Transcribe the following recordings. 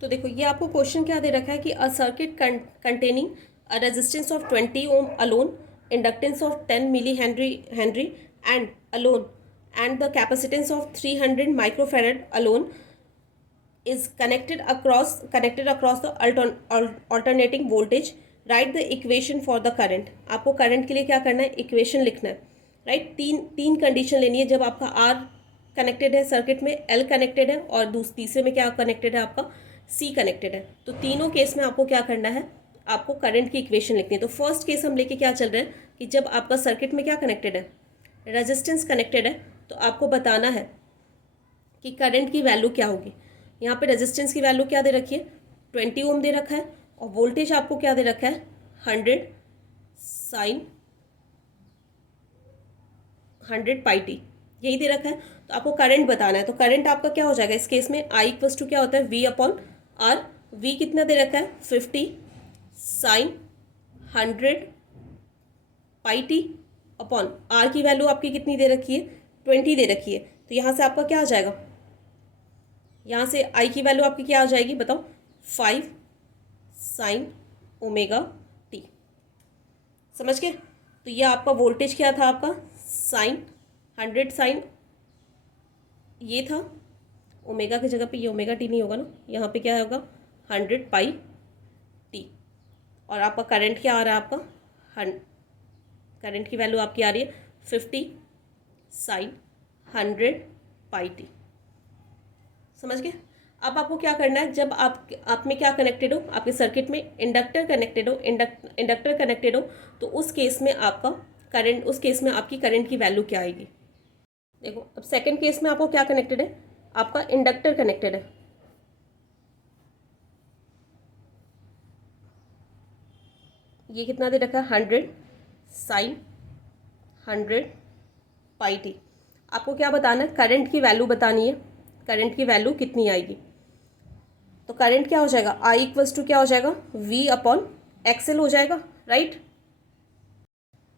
तो देखो ये आपको क्वेश्चन क्या दे रखा है कि a circuit containing a resistance of 20 ohm alone, inductance of 10 milli henry and alone and the capacitance of 300 microfarad alone is connected across the alternating voltage. Write the equation for the current. आपको current के लिए क्या करना है, equation लिखना है, right. तीन condition लेनी है। जब आपका आर कनेक्टेड है सर्किट में, एल कनेक्टेड है और तीसरे में क्या कनेक्टेड है, आपका सी कनेक्टेड है। तो तीनों केस में आपको क्या करना है, आपको करंट की इक्वेशन लिखनी है। तो फर्स्ट केस हम लेके क्या चल रहे हैं कि जब आपका सर्किट में क्या कनेक्टेड है, रेजिस्टेंस कनेक्टेड है, तो आपको बताना है कि करंट की वैल्यू क्या होगी। यहाँ पे रेजिस्टेंस की वैल्यू क्या दे रखी है, 20 ओम दे रखा है, और वोल्टेज आपको क्या दे रखा है, 100 साइन 100 पाई टी, यही दे रखा है। तो आपको करंट बताना है। तो करंट आपका क्या हो जाएगा इस केस में, आई इक्वल टू क्या होता है, वी अपॉन आर। वी कितना दे रखा है, 50 sine 100 pi T upon R की वैल्यू आपकी कितनी दे रखी है, 20 दे रखी है। तो यहाँ से आपका क्या आ जाएगा, यहाँ से आई की वैल्यू आपकी क्या आ जाएगी बताओ, 5 साइन ओमेगा टी। समझ गए। तो ये आपका वोल्टेज क्या था, आपका साइन 100 साइन ये था, ओमेगा की जगह पे ये ओमेगा टी नहीं होगा ना, यहाँ पे क्या होगा 100 पाई टी। और आपका करंट क्या आ रहा है, आपका करंट की वैल्यू आपकी आ रही है 50 साइन 100 पाई टी। समझ गए। अब आपको क्या करना है, जब आप में क्या कनेक्टेड हो, आपके सर्किट में इंडक्टर कनेक्टेड हो, इंडक्टर कनेक्टेड हो, तो उस केस में आपका करंट, उस केस में आपकी करंट की वैल्यू क्या आएगी। देखो अब सेकंड केस में आपको क्या कनेक्टेड है, आपका इंडक्टर कनेक्टेड है। ये कितना दे रखा है, 100 साइन 100 पाई टी। आपको क्या बताना है, करंट की वैल्यू बतानी है, करंट की वैल्यू कितनी आएगी। तो करंट क्या हो जाएगा, आई इक्वल्स टू क्या हो जाएगा, वी अपॉन एक्सएल हो जाएगा, राइट।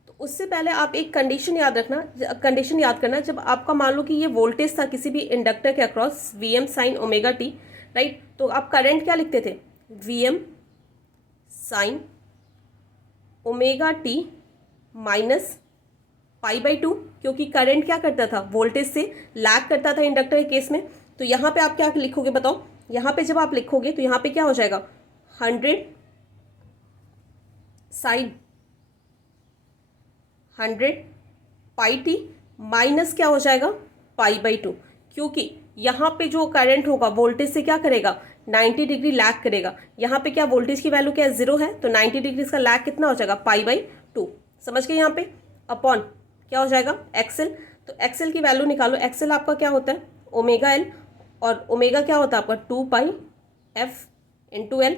तो उससे पहले आप एक कंडीशन याद रखना, कंडीशन याद करना, जब आपका मान लो कि ये वोल्टेज था किसी भी इंडक्टर के across V M sine omega T, right. तो आप करंट क्या लिखते थे, V M sine omega T minus pi by two, क्योंकि करंट क्या करता था, वोल्टेज से लैग करता था इंडक्टर के केस में। तो यहाँ पे आप क्या लिखोगे बताओ, यहाँ पे जब आप लिखोगे तो यहाँ पे क्या हो जाएगा, 100 साइन 100 पाई टी माइनस क्या हो जाएगा, पाई बाई टू, क्योंकि यहाँ पे जो करंट होगा वोल्टेज से क्या करेगा, 90 डिग्री लैग करेगा। यहाँ पे क्या वोल्टेज की वैल्यू क्या है, 0 है, तो 90 डिग्री का लैग कितना हो जाएगा, पाई बाई टू। समझ गए। यहाँ पे अपॉन क्या हो जाएगा, एक्सएल। तो एक्सएल की वैल्यू निकालो। एक्सएल आपका क्या होता है, ओमेगा एल, और ओमेगा क्या होता है आपका 2 पाई एफ इंटू एल।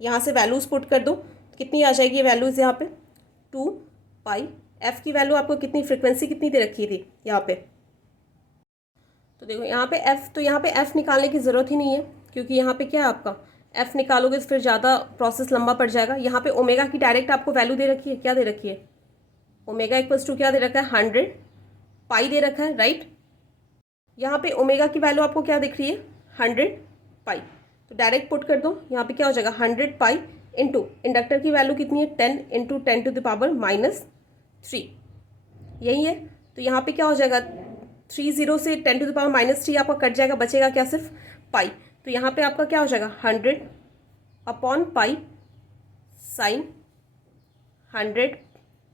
यहाँ से वैल्यूज पुट कर दो, कितनी आ जाएगी वैल्यूज यहाँ पे, 2 पाई एफ की वैल्यू आपको कितनी, फ्रिक्वेंसी कितनी दे रखी थी यहाँ पे। तो देखो यहाँ पे एफ, तो यहाँ पे एफ निकालने की ज़रूरत ही नहीं है, क्योंकि यहाँ पे क्या है आपका, एफ निकालोगे तो फिर ज़्यादा प्रोसेस लंबा पड़ जाएगा। यहाँ पे ओमेगा की डायरेक्ट आपको वैल्यू दे रखी है, क्या दे रखी है, ओमेगा इक्वल्स टू क्या दे रखा है, 100 पाई दे रखा है, राइट। यहाँ पे ओमेगा की वैल्यू आपको क्या दिख रही है, 100 पाई। तो डायरेक्ट पुट कर दो, यहाँ पे क्या हो जाएगा, 100 पाई इंटू इंडक्टर की वैल्यू कितनी है, 10 इंटू 10 टू द पावर -3, यही है। तो यहाँ पे क्या हो जाएगा, 30 से 10 टू द पावर -3 आपका कट जाएगा, बचेगा क्या, सिर्फ पाई। तो यहाँ पे आपका क्या हो जाएगा, 100 upon pi sine 100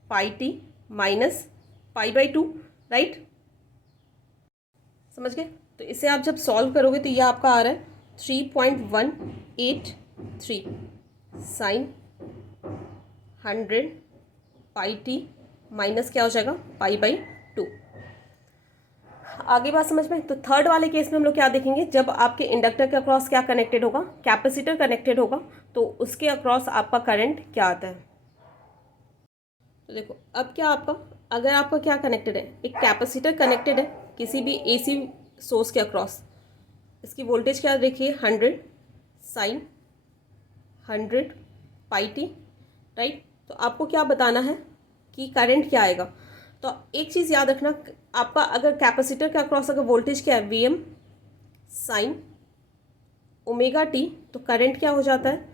pi T minus pi by two, right. समझ गए। तो इसे आप जब सॉल्व करोगे तो यह आपका आ रहा है 3.183 साइन 100 पाई टी माइनस क्या हो जाएगा, पाई बाई टू। आगे बात समझ में। तो थर्ड वाले केस में हम लोग क्या देखेंगे, जब आपके इंडक्टर के अक्रॉस क्या कनेक्टेड होगा, कैपेसिटर कनेक्टेड होगा, तो उसके अक्रॉस आपका करंट क्या आता है। तो देखो अब क्या आपका, अगर आपका क्या कनेक्टेड है, एक कैपेसिटर कनेक्टेड है किसी भी एसी सोर्स के अक्रॉस, इसकी वोल्टेज क्या देखिए, 100 साइन 100 पाई टी, राइट। तो आपको क्या बताना है कि करंट क्या आएगा। तो एक चीज़ याद रखना, आपका अगर कैपेसिटर के अक्रॉस अगर वोल्टेज क्या है, V M sine omega T, तो करंट क्या हो जाता है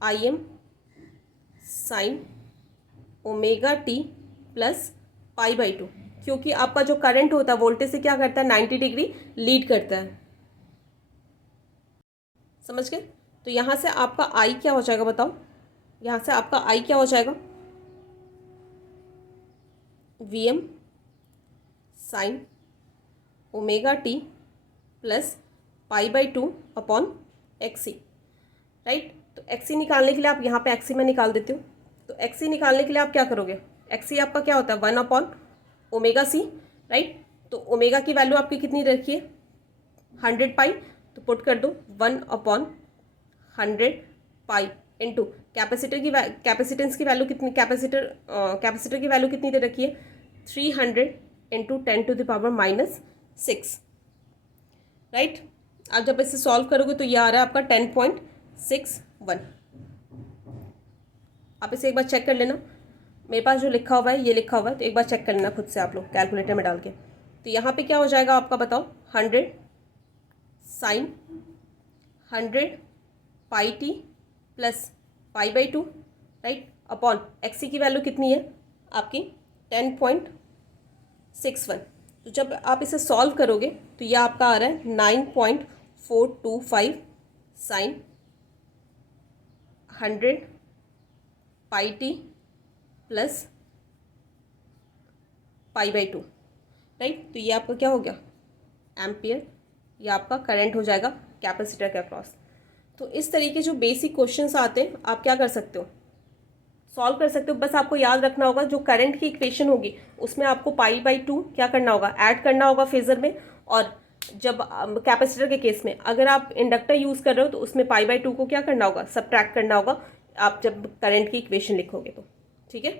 I M sine omega T plus pi by two, क्योंकि आपका जो करंट होता है वोल्टेज से क्या करता है 90 डिग्री लीड करता है। समझ गए? तो यहाँ से आपका आई क्या हो जाएगा बताओ, यहाँ से आपका आई क्या हो जाएगा V M sine omega T plus pi by two upon XC, right. तो एक्सी निकालने के लिए आप यहाँ पे एक्सी में निकाल देते हो, तो एक्सी निकालने के लिए आप क्या करोगे, एक्सी आपका क्या होता है 1 अपॉन ओमेगा सी, राइट। तो ओमेगा की वैल्यू आपकी कितनी रखी है 100 पाई, तो पुट कर दो 1 अपॉन 100 पाई इंटू कैपेसिटेंस की वैल्यू कितनी, कैपेसिटर की वैल्यू कितनी दे रखी है 300 इंटू 10⁻⁻6, राइट। आप जब इसे सॉल्व करोगे तो ये आ रहा है आपका 10.61। आप इसे एक बार चेक कर लेना, मेरे पास जो लिखा हुआ है ये लिखा हुआ है, तो एक बार चेक कर लेना खुद से आप लोग कैलकुलेटर में डाल के। तो यहाँ पे क्या हो जाएगा आपका बताओ 100 sine 100 pi T plus pi by two, right, upon XC की वैल्यू कितनी है आपकी 10.61। तो जब आप इसे सॉल्व करोगे तो यह आपका आ रहा है 9.425 sine 100 pi T plus pi by two, right. तो ये आपका क्या हो गया एम्पियर, ये आपका करंट हो जाएगा कैपेसिटर के अक्रॉस। तो इस तरीके जो बेसिक क्वेश्चंस आते हैं आप क्या कर सकते हो सॉल्व कर सकते हो। बस आपको याद रखना होगा जो करंट की इक्वेशन होगी उसमें आपको पाई बाई टू क्या करना होगा ऐड करना होगा फेजर में, और जब कैपेसिटर के केस में अगर आप इंडक्टर यूज़ कर रहे हो तो उसमें पाई बाई टू को क्या करना होगा सब्ट्रैक्ट करना होगा आप जब करंट की इक्वेशन लिखोगे तो, ठीक है।